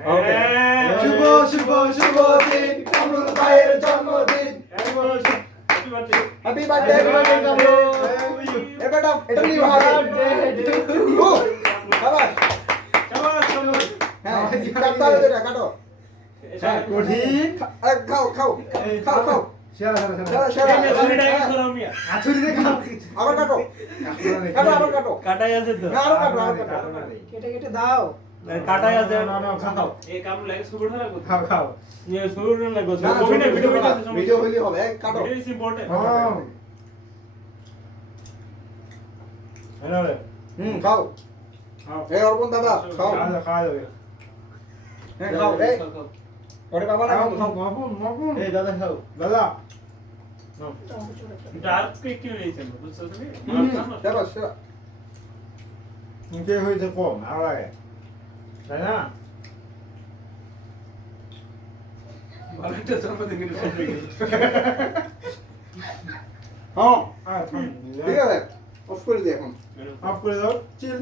ওকে শুভ শুভ শুভ দিন কামরুল ভাইয়ের জন্মদিন। Happy birthday Kamrul. এ বেটা এটা নিয়ে ভাই বাবা হ্যাঁ কাটতে হবে এটা কাটো কঠিন খাও খাও খাও খাও সেরা আছুরি দে খাও আবার কাটো কাটো আবার কাটো কাটাই আছে তো না আরো কাটো আরো কাটো কেটে কেটে দাও কাটাই আছে না খাও এই কাম লাগে সুবড় ধরা কো খাও খাও ये सुबड़ না কো না কবি না ভিডিও ভিডিও হইলে হবে কাটো ভিডিও ইজ ইম্পর্টেন্ট হ্যাঁ এনারে খাও খাও এই অর্পণ দাদা খাও খাওয়া যাবে হ্যাঁ খাও এই ওরে বাবা না খাও মাপুন এই দাদা খাও দাদা ডার্ক কেক কিনে নিয়েছেন বুঝছো তুমি দেখো সেটা কে হইছে কম আর লাগে তাই না ভালোটা জন্মদিন কিন্তু সব হয়ে গেল হ্যাঁ ঠিক আছে অফ করে দে এখন অফ করে দাও চিল